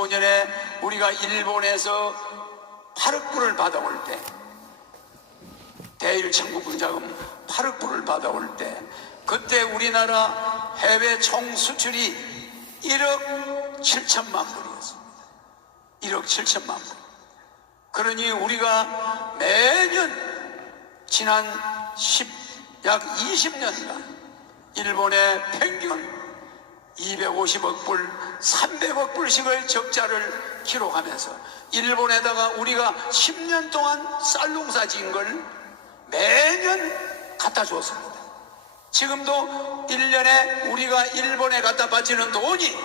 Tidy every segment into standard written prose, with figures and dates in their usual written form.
2015년에 우리가 일본에서 8억 불을 받아올 때, 대일 청구권 자금 8억 불을 받아올 때, 그때 우리나라 해외 총 수출이 1억 7천만 불이었습니다. 1억 7천만 불. 그러니 우리가 매년 지난 약 20년간 일본의 평균 250억 불, 300억 불씩의 적자를 기록하면서 일본에다가 우리가 10년 동안 쌀 농사 지은 걸 매년 갖다 줬습니다. 지금도 1년에 우리가 일본에 갖다 바치는 돈이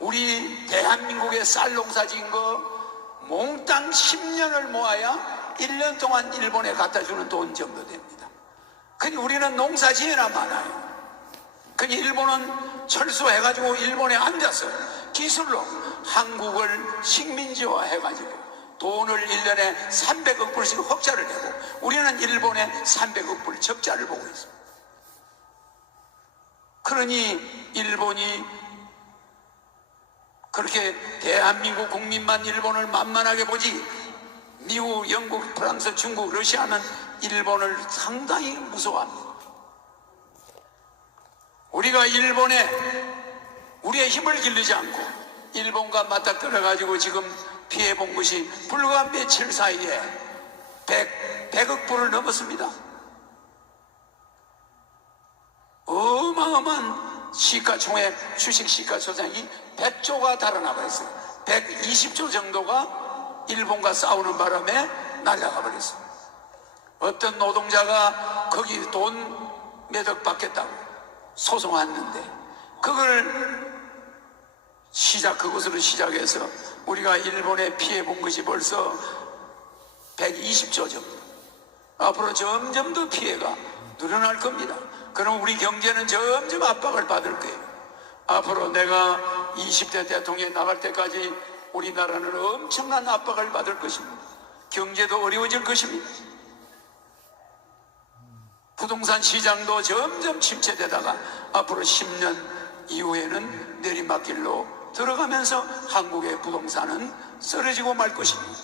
우리 대한민국의 쌀 농사 지은 거 몽땅 10년을 모아야 1년 동안 일본에 갖다 주는 돈 정도 됩니다. 그니 우리는 농사 지어나 많아요. 그니 일본은 철수해가지고 일본에 앉아서 기술로 한국을 식민지화 해가지고 돈을 1년에 300억 불씩 흑자를 내고 우리는 일본에 300억 불 적자를 보고 있습니다. 그러니 일본이 그렇게 대한민국 국민만 일본을 만만하게 보지 미국, 영국, 프랑스, 중국, 러시아는 일본을 상당히 무서워합니다. 우리가 일본에 우리의 힘을 기르지 않고 일본과 맞닥뜨려가지고 지금 피해본 것이 불과 며칠 사이에 100억 불을 넘었습니다. 어마어마한 시가총액, 주식 시가총액이 100조가 달아나 버렸어요. 120조 정도가 일본과 싸우는 바람에 날아가 버렸어요. 어떤 노동자가 거기 돈 몇 억 받겠다고 소송했는데 그것으로 시작해서 우리가 일본에 피해본 것이 벌써 120조 정도. 앞으로 점점 더 피해가 늘어날 겁니다. 그럼 우리 경제는 점점 압박을 받을 거예요. 앞으로 내가 20대 대통령에 나갈 때까지 우리나라는 엄청난 압박을 받을 것입니다. 경제도 어려워질 것입니다. 부동산 시장도 점점 침체되다가 앞으로 10년 이후에는 내리막길로 들어가면서 한국의 부동산은 쓰러지고 말 것입니다.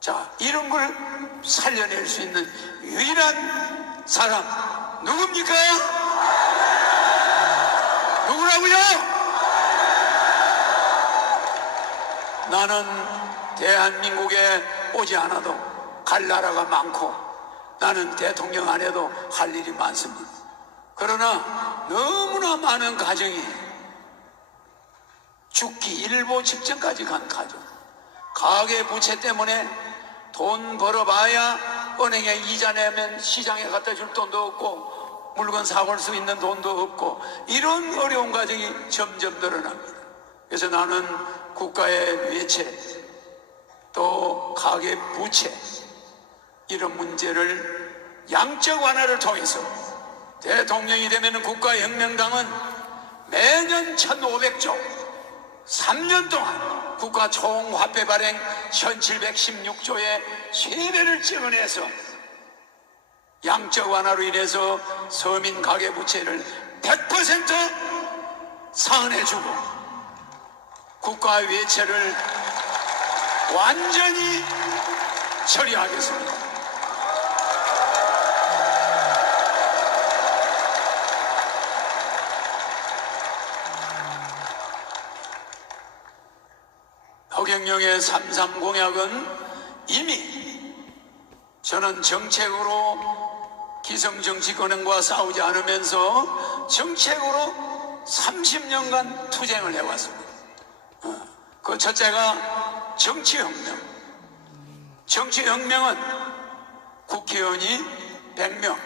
자, 이런 걸 살려낼 수 있는 유일한 사람 누굽니까? 누구라고요? 나는 대한민국에 오지 않아도 갈 나라가 많고 나는 대통령 안 해도 할 일이 많습니다. 그러나 너무나 많은 가정이 죽기 일보 직전까지 간 가정, 가계부채 때문에 돈 벌어봐야 은행에 이자 내면 시장에 갖다 줄 돈도 없고 물건 사올 수 있는 돈도 없고 이런 어려운 가정이 점점 늘어납니다. 그래서 나는 국가의 외채 또 가계부채 이런 문제를 양적 완화를 통해서 대통령이 되면 국가혁명당은 매년 1,500조 3년 동안 국가 총화폐 발행 1,716조의 3배를 찍어내서 양적 완화로 인해서 서민 가계부채를 100% 상환해주고 국가 외채를 완전히 처리하겠습니다. 허경영의 3.3 공약은 이미 저는 정책으로 기성정치권과 싸우지 않으면서 정책으로 30년간 투쟁을 해왔습니다. 그 첫째가 정치혁명. 정치혁명은 국회의원이 100명,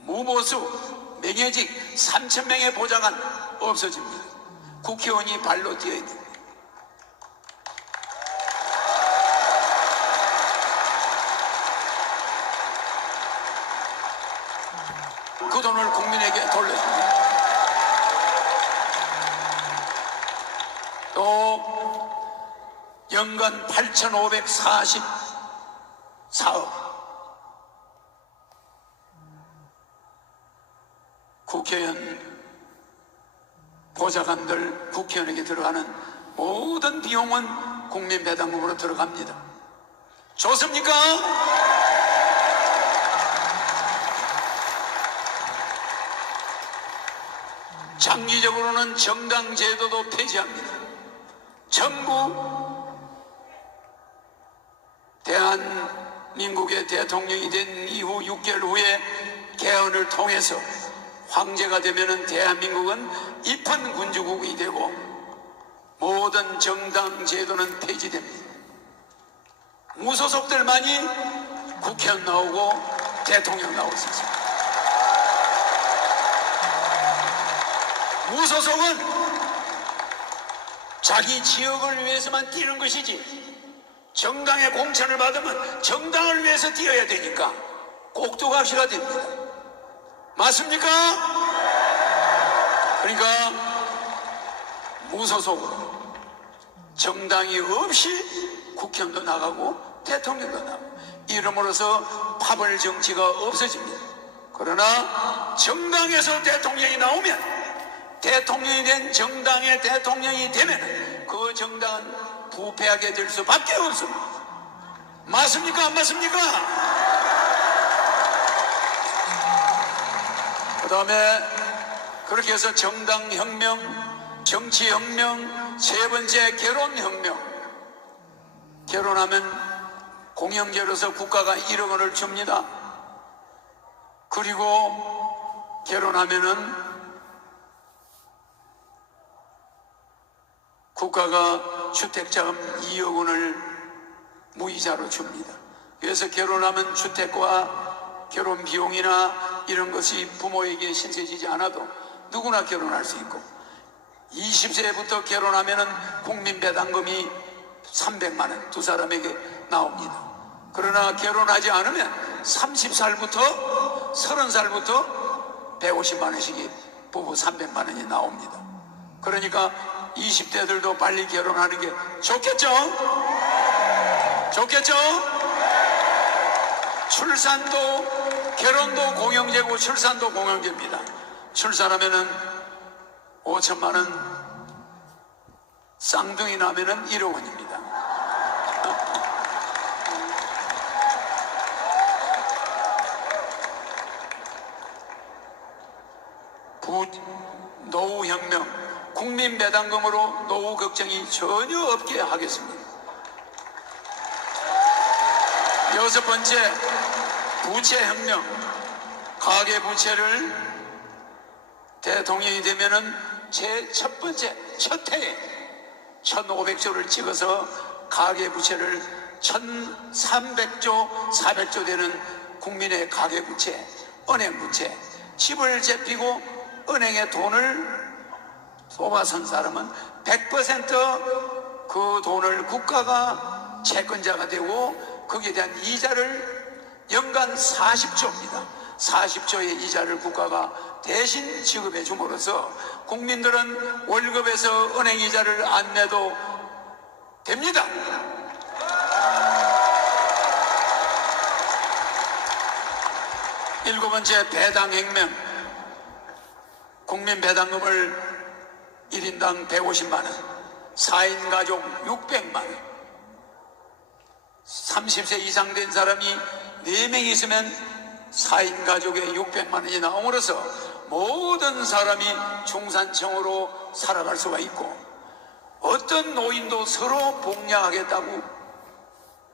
무보수, 명예직 3,000명의 보장은 없어집니다. 국회의원이 발로 뛰어야 됩니다. 그 돈을 국민에게 돌려줍니다. 또 연간 8,544억 국회의원 보좌관들 국회의원에게 들어가는 모든 비용은 국민배당금으로 들어갑니다. 좋습니까? 장기적으로는 정당 제도도 폐지합니다. 전부 대한민국의 대통령이 된 이후 6개월 후에 개헌을 통해서 황제가 되면은 대한민국은 입헌군주국이 되고 모든 정당 제도는 폐지됩니다. 무소속들만이 국회의원 나오고 대통령 나올 수 있습니다. 무소속은 자기 지역을 위해서만 뛰는 것이지, 정당의 공천을 받으면 정당을 위해서 뛰어야 되니까 꼭두각시가 됩니다. 맞습니까? 그러니까 무소속으로 정당이 없이 국회의원도 나가고 대통령도 나가고 이름으로써 파벌 정치가 없어집니다. 그러나 정당에서 대통령이 나오면, 대통령이 된 정당의 대통령이 되면 그 정당은 부패하게 될 수밖에 없습니다. 맞습니까? 안 맞습니까? 그 다음에 그렇게 해서 정당혁명, 정치혁명, 세 번째 결혼혁명. 결혼하면 공영제로서 국가가 1억 원을 줍니다. 그리고 결혼하면은 국가가 주택자금 2억 원을 무이자로 줍니다. 그래서 결혼하면 주택과 결혼 비용이나 이런 것이 부모에게 신세지지 않아도 누구나 결혼할 수 있고, 20세부터 결혼하면은 국민배당금이 300만 원 두 사람에게 나옵니다. 그러나 결혼하지 않으면 30살부터 30살부터 150만 원씩이 부부 300만 원이 나옵니다. 그러니까 20대들도 빨리 결혼하는 게 좋겠죠? 좋겠죠? 출산도, 결혼도 공영제고 출산도 공영제입니다. 출산하면은 5천만 원, 쌍둥이 나면은 1억 원입니다. 노후혁명, 국민배당금으로 노후 걱정이 전혀 없게 하겠습니다. 여섯 번째, 부채혁명. 가계부채를 대통령이 되면은 제 첫 번째, 첫 해에 1,500조를 찍어서 가계부채를 1,300조, 400조 되는 국민의 가계부채, 은행부채, 집을 제피고 은행에 돈을 쏘아선 사람은 100% 그 돈을 국가가 채권자가 되고 거기에 대한 이자를 연간 40조입니다. 40조의 이자를 국가가 대신 지급해 줌으로써 국민들은 월급에서 은행 이자를 안 내도 됩니다. 일곱 번째, 배당혁명. 국민배당금을 1인당 150만 원, 4인 가족 600만 원, 30세 이상 된 사람이 4명 있으면 4인 가족에 600만 원이 나옴으로써 모든 사람이 중산층으로 살아갈 수가 있고, 어떤 노인도 서로 복양하겠다고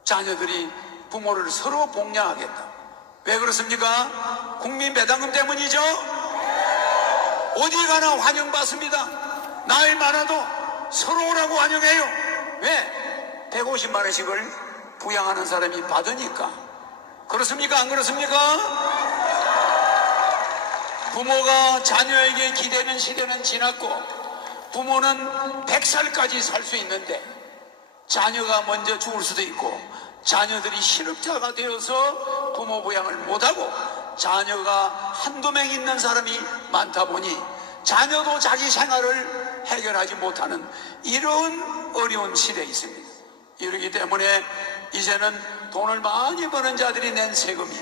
자녀들이 부모를 서로 복양하겠다. 왜 그렇습니까? 국민배당금 때문이죠. 어디 가나 환영받습니다. 나이 많아도 서로 오라고 환영해요. 왜? 150만 원씩을 부양하는 사람이 받으니까. 그렇습니까? 안 그렇습니까? 부모가 자녀에게 기대는 시대는 지났고, 부모는 100살까지 살 수 있는데 자녀가 먼저 죽을 수도 있고, 자녀들이 실업자가 되어서 부모 부양을 못하고 자녀가 한두 명 있는 사람이 많다 보니 자녀도 자기 생활을 해결하지 못하는 이런 어려운 시대에 있습니다. 이러기 때문에 이제는 돈을 많이 버는 자들이 낸 세금이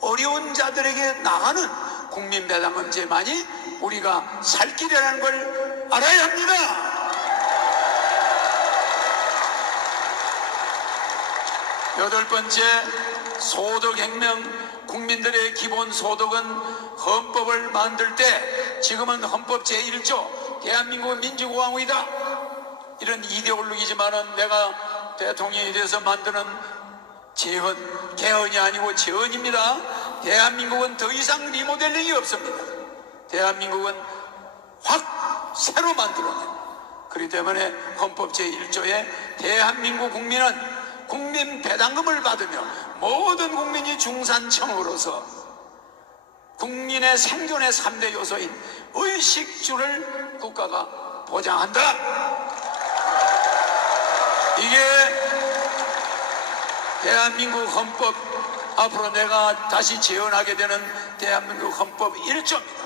어려운 자들에게 나가는 국민배당금제만이 우리가 살 길이라는 걸 알아야 합니다. 여덟 번째, 소득혁명. 국민들의 기본 소득은 헌법을 만들 때, 지금은 헌법 제1조 대한민국은 민주공화국이다, 이런 이데올로기지만은 내가 대통령이 돼서 만드는 개헌이 아니고 재헌입니다. 대한민국은 더 이상 리모델링이 없습니다. 대한민국은 확 새로 만들어낸. 그렇기 때문에 헌법 제1조에 대한민국 국민은 국민 배당금을 받으며 모든 국민이 중산층으로서 국민의 생존의 3대 요소인 의식주를 국가가 보장한다. 이게 대한민국 헌법, 앞으로 내가 다시 재헌하게 되는 대한민국 헌법 1조입니다.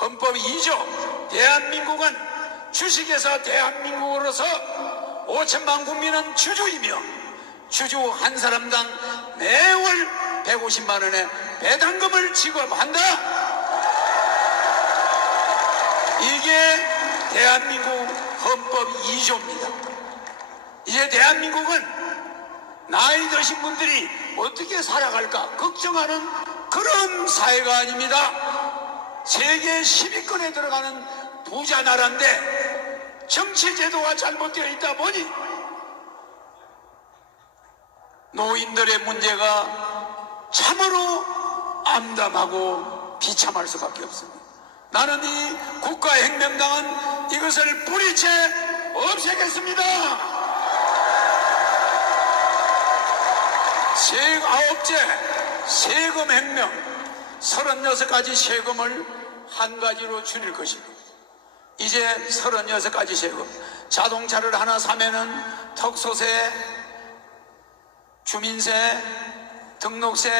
헌법 2조, 대한민국은 주식에서 대한민국으로서 5천만 국민은 주주이며 주주 한 사람당 매월 150만 원의 배당금을 지급한다. 이게 대한민국 헌법 2조입니다. 이제 대한민국은 나이 드신 분들이 어떻게 살아갈까 걱정하는 그런 사회가 아닙니다. 세계 10위권에 들어가는 부자 나라인데 정치제도가 잘못되어 있다 보니 노인들의 문제가 참으로 암담하고 비참할 수밖에 없습니다. 나는 이 국가혁명당은 이것을 뿌리째 없애겠습니다. 아홉째, 세금혁명. 36가지 세금을 한 가지로 줄일 것입니다. 이제 36가지 세금. 자동차를 하나 사면은 턱소세, 주민세, 등록세,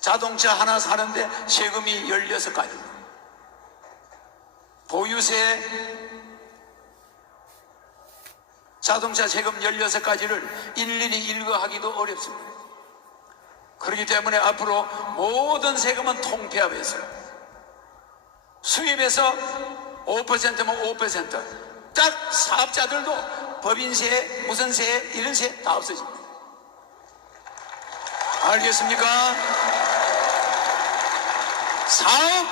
자동차 하나 사는데 세금이 16가지입니다. 보유세, 자동차 세금 16가지를 일일이 일거하기도 어렵습니다. 그렇기 때문에 앞으로 모든 세금은 통폐합해서 수입에서 5%면 5%, 딱 사업자들도 법인세, 무슨 세, 이런 세 다 없어집니다. 알겠습니까? 사업,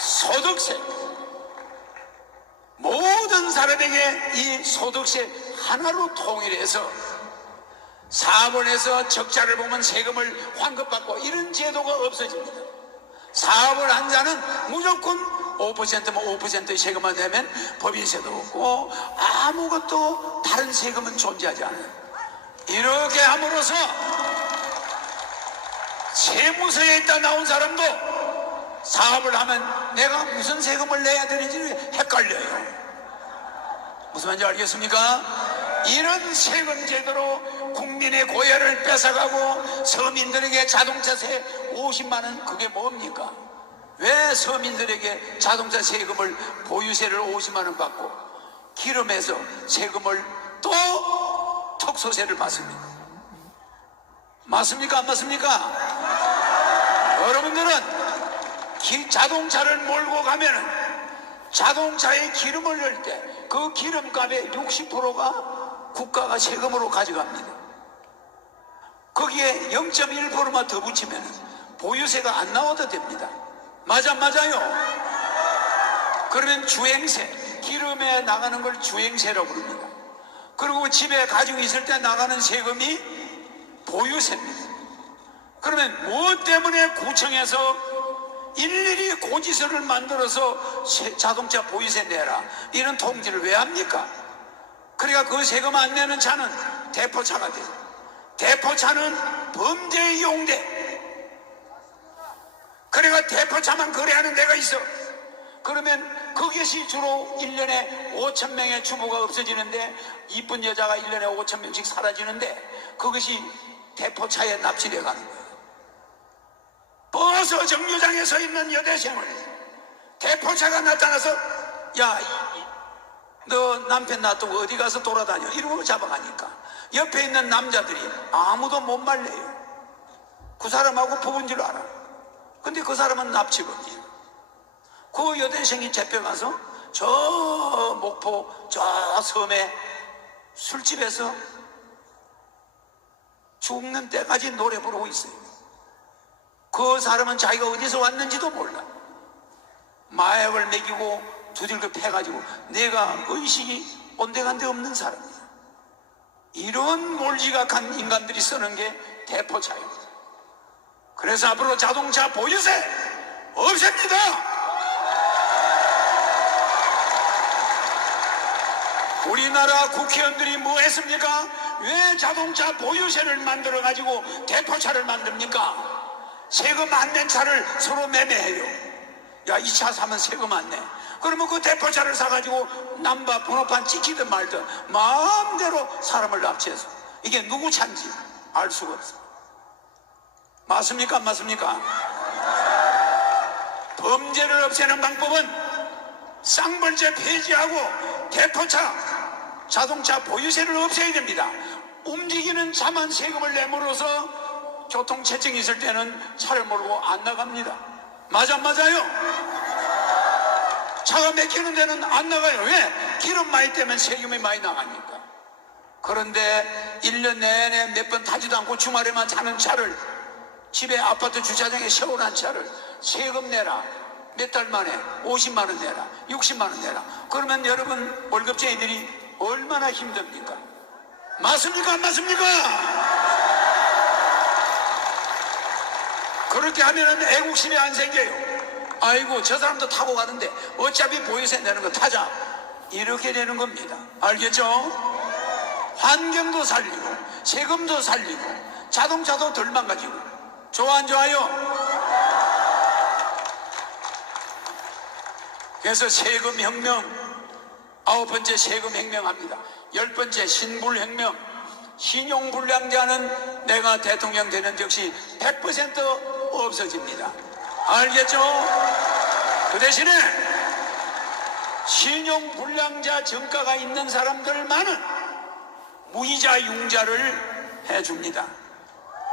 소득세. 모든 사람에게 이 소득세 하나로 통일해서 사업을 해서 적자를 보면 세금을 환급받고 이런 제도가 없어집니다. 사업을 한 자는 무조건 5%면 5%의 세금만 내면 법인세도 없고 아무것도 다른 세금은 존재하지 않아요. 이렇게 함으로써 세무서에 있다 나온 사람도 사업을 하면 내가 무슨 세금을 내야 되는지 헷갈려요. 무슨 말인지 알겠습니까? 이런 세금 제도로 국민의 고열을 뺏어가고 서민들에게 자동차세 50만 원, 그게 뭡니까? 왜 서민들에게 자동차 세금을, 보유세를 50만 원 받고 기름에서 세금을 또 턱소세를 받습니까? 맞습니까? 안 맞습니까? 여러분들은 자동차를 몰고 가면은 자동차에 기름을 넣을 때 그 기름값의 60%가 국가가 세금으로 가져갑니다. 거기에 0.1%만 더 붙이면 보유세가 안 나와도 됩니다. 맞아요? 그러면 주행세, 기름에 나가는 걸 주행세라고 부릅니다. 그리고 집에 가지고 있을 때 나가는 세금이 보유세입니다. 그러면 무엇 때문에 구청에서 일일이 고지서를 만들어서 자동차 보유세 내라 이런 통지를 왜 합니까? 그러니까 그 세금 안 내는 차는 대포차가 돼요. 대포차는 범죄에 이용돼. 그러니까 대포차만 거래하는 데가 있어. 그러면 그것이 주로 1년에 5천 명의 주부가 없어지는데, 이쁜 여자가 1년에 5천 명씩 사라지는데 그것이 대포차에 납치돼 가는 거예요. 버스 정류장에 서 있는 여대생을 대포차가 나타나서 야, 너 남편 놔두고 어디 가서 돌아다녀, 이러고 잡아가니까 옆에 있는 남자들이 아무도 못 말려요. 그 사람하고 부부인 줄 알아. 근데 그 사람은 납치범이에요. 그 여대생이 잡혀가서 저 목포 저 섬에 술집에서 죽는 때까지 노래 부르고 있어요. 그 사람은 자기가 어디서 왔는지도 몰라. 마약을 먹이고 두들겨 패가지고 내가 의식이 온데간데 없는 사람이야. 이런 몰지각한 인간들이 쓰는 게 대포차예요. 그래서 앞으로 자동차 보유세 없앱니다. 우리나라 국회의원들이 뭐 했습니까? 왜 자동차 보유세를 만들어가지고 대포차를 만듭니까? 세금 안 낸 차를 서로 매매해요. 야, 이 차 사면 세금 안 내. 그러면 그 대포차를 사가지고 남바 번호판 찍히든 말든 마음대로 사람을 납치해서 이게 누구 차인지 알 수가 없어. 맞습니까? 안 맞습니까? 범죄를 없애는 방법은 쌍벌죄 폐지하고 대포차, 자동차 보유세를 없애야 됩니다. 움직이는 차만 세금을 내므로서 교통체증이 있을 때는 차를 몰고 안 나갑니다. 맞아, 맞아요? 차가 막히는 데는 안 나가요. 왜? 기름 많이 떼면 세금이 많이 나가니까. 그런데 1년 내내 몇 번 타지도 않고 주말에만 타는 차를, 집에 아파트 주차장에 세워놓은 차를 세금 내라, 몇 달 만에 50만 원 내라, 60만 원 내라. 그러면 여러분 월급쟁이들이 얼마나 힘듭니까? 맞습니까? 안 맞습니까? 그렇게 하면은 애국심이 안 생겨요. 아이고, 저 사람도 타고 가는데 어차피 보유세 내는 거 타자, 이렇게 되는 겁니다. 알겠죠? 환경도 살리고 세금도 살리고 자동차도 덜 망가지고. 좋아, 안 좋아요? 그래서 세금혁명, 9번째 세금혁명합니다. 10번째 신불혁명. 신용불량자는 내가 대통령 되는 즉시 100% 없어집니다. 알겠죠? 그 대신에 신용불량자 정가가 있는 사람들만은 무이자 융자를 해줍니다.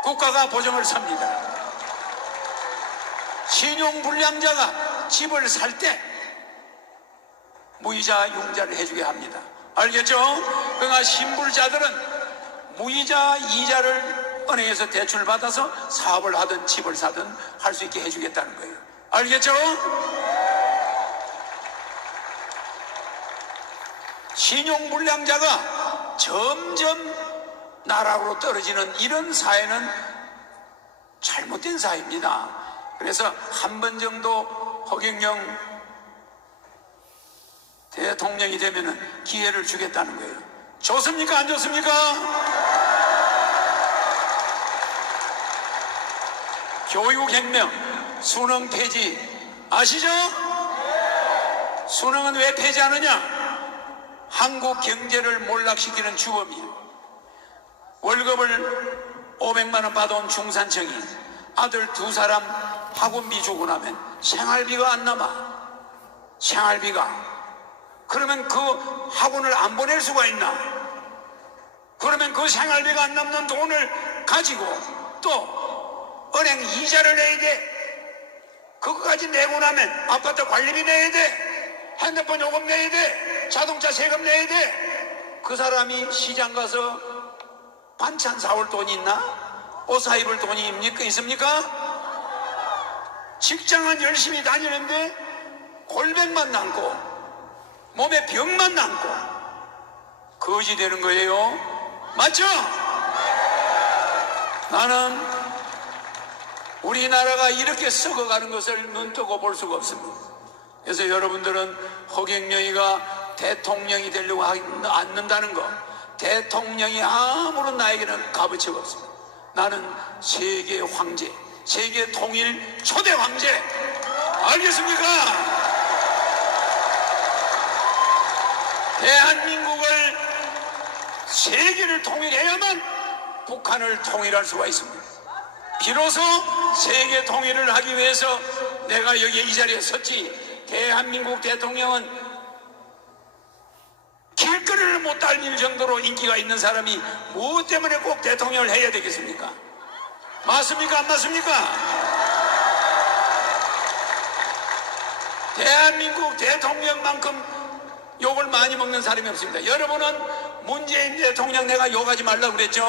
국가가 보증을 삽니다. 신용불량자가 집을 살 때 무이자 융자를 해주게 합니다. 알겠죠? 그러나 신불자들은 무이자 이자를 은행에서 대출을 받아서 사업을 하든 집을 사든 할 수 있게 해주겠다는 거예요. 알겠죠? 신용불량자가 점점 나락으로 떨어지는 이런 사회는 잘못된 사회입니다. 그래서 한 번 정도 허경영 대통령이 되면 기회를 주겠다는 거예요. 좋습니까? 안 좋습니까? 교육혁명, 수능 폐지 아시죠? 수능은 왜 폐지하느냐? 한국 경제를 몰락시키는 주범이에요. 월급을 500만 원 받아온 중산층이 아들 2사람 학원비 주고 나면 생활비가 안 남아. 생활비가. 그러면 그 학원을 안 보낼 수가 있나? 그러면 그 생활비가 안 남는 돈을 가지고 또 은행 이자를 내야 돼. 그거까지 내고 나면 아파트 관리비 내야 돼. 핸드폰 요금 내야 돼. 자동차 세금 내야 돼. 그 사람이 시장 가서 반찬 사올 돈이 있나? 옷 사 입을 돈이 있습니까? 직장은 열심히 다니는데 골백만 남고 몸에 병만 남고 거지 되는 거예요. 맞죠? 나는 우리나라가 이렇게 썩어가는 것을 눈뜨고 볼 수가 없습니다. 그래서 여러분들은 허경영이가 대통령이 되려고 않는다는 거, 대통령이 아무런 나에게는 값어치가 없습니다. 나는 세계 황제, 세계 통일 초대 황제. 알겠습니까? 대한민국을 세계를 통일해야만 북한을 통일할 수가 있습니다. 비로소 세계 통일을 하기 위해서 내가 여기 이 자리에 섰지. 대한민국 대통령은 길거리를 못 달릴 정도로 인기가 있는 사람이 무엇 때문에 꼭 대통령을 해야 되겠습니까? 맞습니까? 안 맞습니까? 대한민국 대통령만큼 욕을 많이 먹는 사람이 없습니다. 여러분은 문재인 대통령 내가 욕하지 말라고 그랬죠?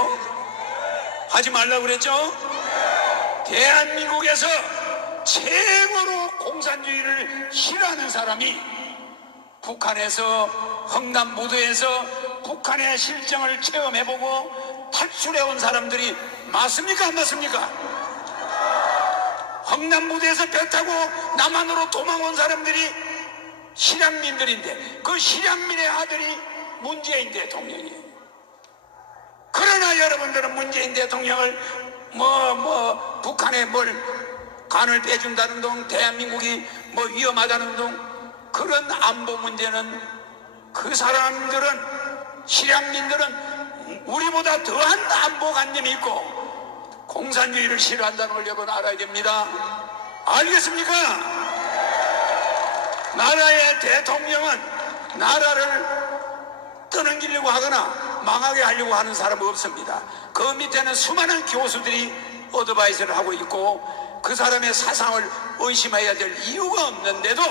하지 말라고 그랬죠? 대한민국에서 최고로 공산주의를 싫어하는 사람이 북한에서 흥남무도에서 북한의 실정을 체험해보고 탈출해온 사람들이 맞습니까? 안 맞습니까? 흥남무도에서 배 타고 남한으로 도망온 사람들이 실향민들인데 그 실향민의 아들이 문재인 대통령이에요. 그러나 여러분들은 문재인 대통령을 북한에 간을 빼준다는 둥, 대한민국이 위험하다는 둥, 그런 안보 문제는 그 사람들은, 실향민들은 우리보다 더한 안보관념이 있고 공산주의를 싫어한다는 걸 여러분 알아야 됩니다. 알겠습니까? 나라의 대통령은 나라를 떠넘기려고 하거나 망하게 하려고 하는 사람은 없습니다. 그 밑에는 수많은 교수들이 어드바이스를 하고 있고 그 사람의 사상을 의심해야 될 이유가 없는데도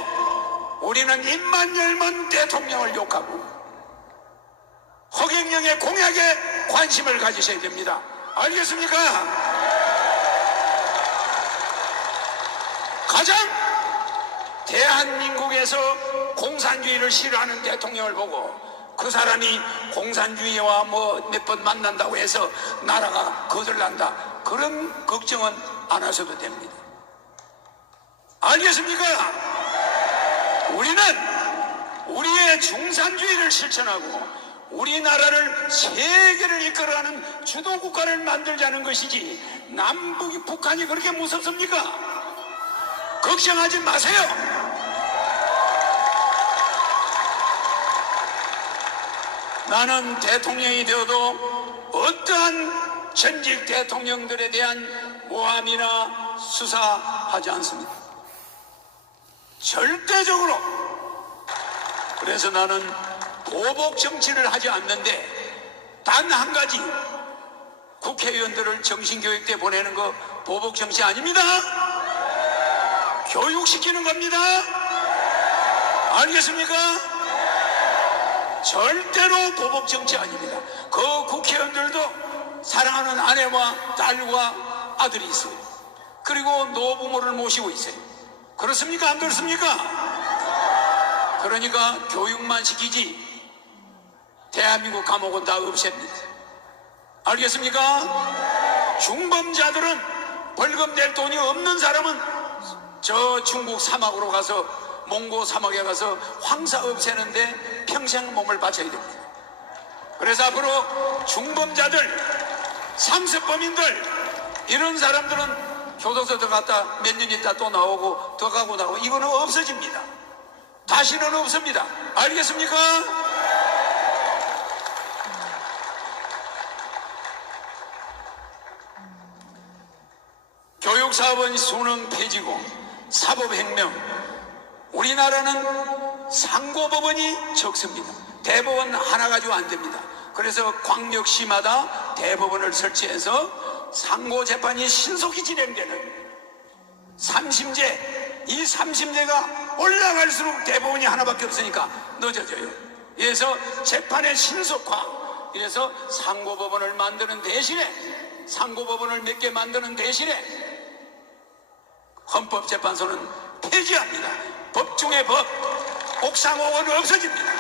우리는 입만 열면 대통령을 욕하고 허경영의 공약에 관심을 가지셔야 됩니다. 알겠습니까? 가장 대한민국에서 공산주의를 싫어하는 대통령을 보고 그 사람이 공산주의와 몇 번 만난다고 해서 나라가 거들난다, 그런 걱정은 안 하셔도 됩니다. 알겠습니까? 우리는 우리의 중산주의를 실천하고 우리나라를 세계를 이끌어가는 주도국가를 만들자는 것이지 남북이, 북한이 그렇게 무섭습니까? 걱정하지 마세요. 나는 대통령이 되어도 어떠한 전직 대통령들에 대한 모함이나 수사하지 않습니다. 절대적으로. 그래서 나는 보복 정치를 하지 않는데 단 한 가지, 국회의원들을 정신교육대 보내는 거 보복 정치 아닙니다. 교육시키는 겁니다. 알겠습니까? 절대로 보복 정치 아닙니다. 그 국회의원들도 사랑하는 아내와 딸과 아들이 있어요. 그리고 노부모를 모시고 있어요. 그렇습니까? 안 그렇습니까? 그러니까 교육만 시키지 대한민국 감옥은 다 없앱니다. 알겠습니까? 중범자들은 벌금 낼 돈이 없는 사람은 저 중국 사막으로 가서, 몽고 사막에 가서 황사 없애는데 평생 몸을 바쳐야 됩니다. 그래서 앞으로 중범자들, 상습범인들, 이런 사람들은 교도소 들어갔다 몇 년 있다 또 나오고 더 가고 나오고, 이거는 없어집니다. 다시는 없습니다. 알겠습니까? 교육사업은 수능 폐지고 사법혁명, 우리나라는 상고법원이 적습니다. 대법원 하나 가지고 안 됩니다. 그래서 광역시마다 대법원을 설치해서 상고재판이 신속히 진행되는 3심제, 이 3심제가 올라갈수록 대법원이 하나밖에 없으니까 늦어져요. 그래서 재판의 신속화, 이래서 상고법원을 만드는 대신에, 상고법원을 몇 개 만드는 대신에 헌법재판소는 폐지합니다. 법 중의 법, 옥상호원은 없어집니다.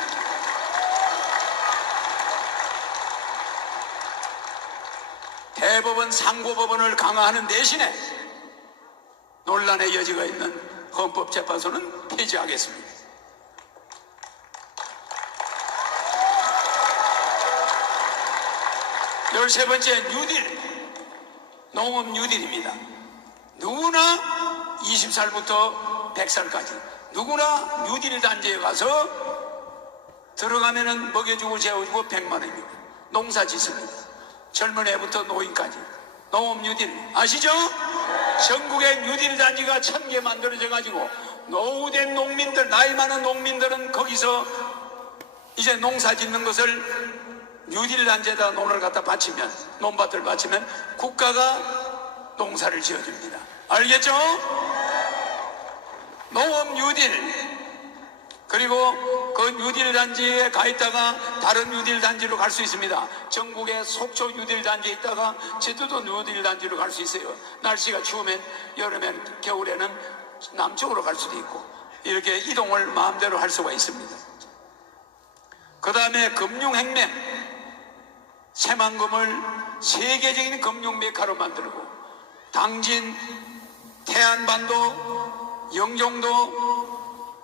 대법원, 상고법원을 강화하는 대신에 논란의 여지가 있는 헌법재판소는 폐지하겠습니다. 열세 번째, 뉴딜, 농업 뉴딜입니다. 누구나 20살부터 100살까지 누구나 뉴딜 단지에 가서 들어가면은 먹여주고 재워주고 100만 원입니다. 농사 짓습니다. 젊은 애부터 노인까지. 농업 뉴딜 아시죠? 전국에 뉴딜 단지가 1000개 만들어져 가지고 노후된 농민들, 나이 많은 농민들은 거기서 이제 농사 짓는 것을 뉴딜 단지에다 논을 갖다 바치면, 논밭을 바치면 국가가 농사를 지어줍니다. 알겠죠? 농업 뉴딜, 그리고 그 뉴딜 단지에 가 있다가 다른 뉴딜 단지로 갈 수 있습니다. 전국의 속초 뉴딜 단지에 있다가 제주도 뉴딜 단지로 갈 수 있어요. 날씨가 추우면 여름엔 겨울에는 남쪽으로 갈 수도 있고 이렇게 이동을 마음대로 할 수가 있습니다. 그 다음에 금융혁명, 새만금을 세계적인 금융 메카로 만들고 당진, 태안반도, 영종도,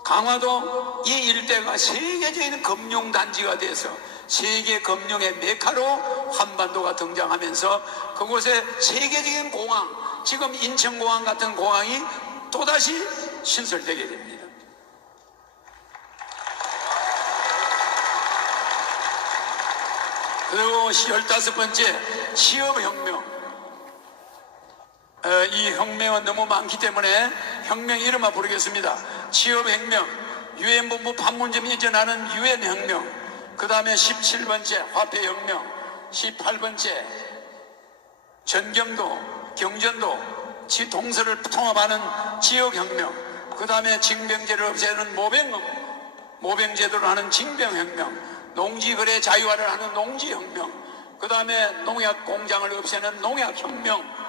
강화도 이 일대가 세계적인 금융단지가 돼서 세계 금융의 메카로 한반도가 등장하면서 그곳에 세계적인 공항, 지금 인천공항 같은 공항이 또다시 신설되게 됩니다. 그리고 15번째 취업혁명. 이 혁명은 너무 많기 때문에 혁명 이름만 부르겠습니다. 취업혁명, 유엔본부 판문점 이전하는 유엔혁명, 그 다음에 17번째 화폐혁명, 18번째 전경도, 경전도, 동서를 통합하는 지역혁명, 그 다음에 징병제를 없애는 모병제도를 하는 징병혁명, 농지거래 자유화를 하는 농지혁명, 그 다음에 농약공장을 없애는 농약혁명,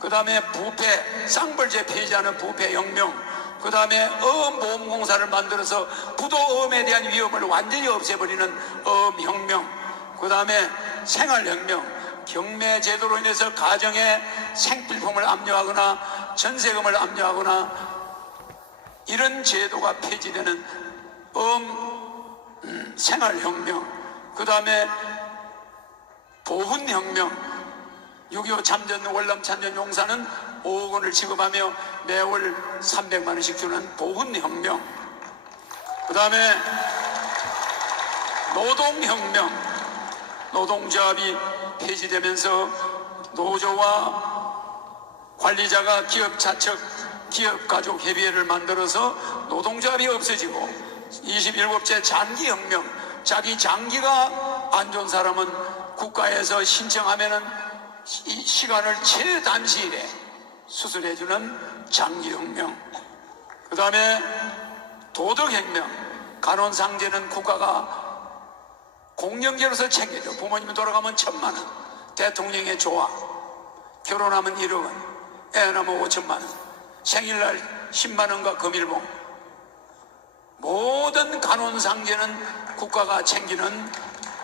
그 다음에 부패, 쌍벌제 폐지하는 부패혁명, 그 다음에 어음보험공사를 만들어서 부도어음에 대한 위험을 완전히 없애버리는 어음혁명, 그 다음에 생활혁명, 경매제도로 인해서 가정에 생필품을 압류하거나 전세금을 압류하거나 이런 제도가 폐지되는 생활혁명, 그 다음에 보훈혁명, 6.25 참전, 월남 참전 용사는 5억 원을 지급하며 매월 300만 원씩 주는 보훈혁명, 그 다음에 노동혁명, 노동조합이 폐지되면서 노조와 관리자가 기업자척, 기업가족협의회를 만들어서 노동조합이 없어지고 27째 장기혁명, 자기 장기가 안 좋은 사람은 국가에서 신청하면은 이 시간을 최단시일에 수술해주는 장기혁명, 그 다음에 도덕혁명, 간혼상제는 국가가 공영제로서 챙겨줘. 부모님이 돌아가면 1,000만 원, 대통령의 조화, 결혼하면 1억 원, 애 낳으면 5천만 원, 생일날 10만 원과 금일봉, 모든 간혼상제는 국가가 챙기는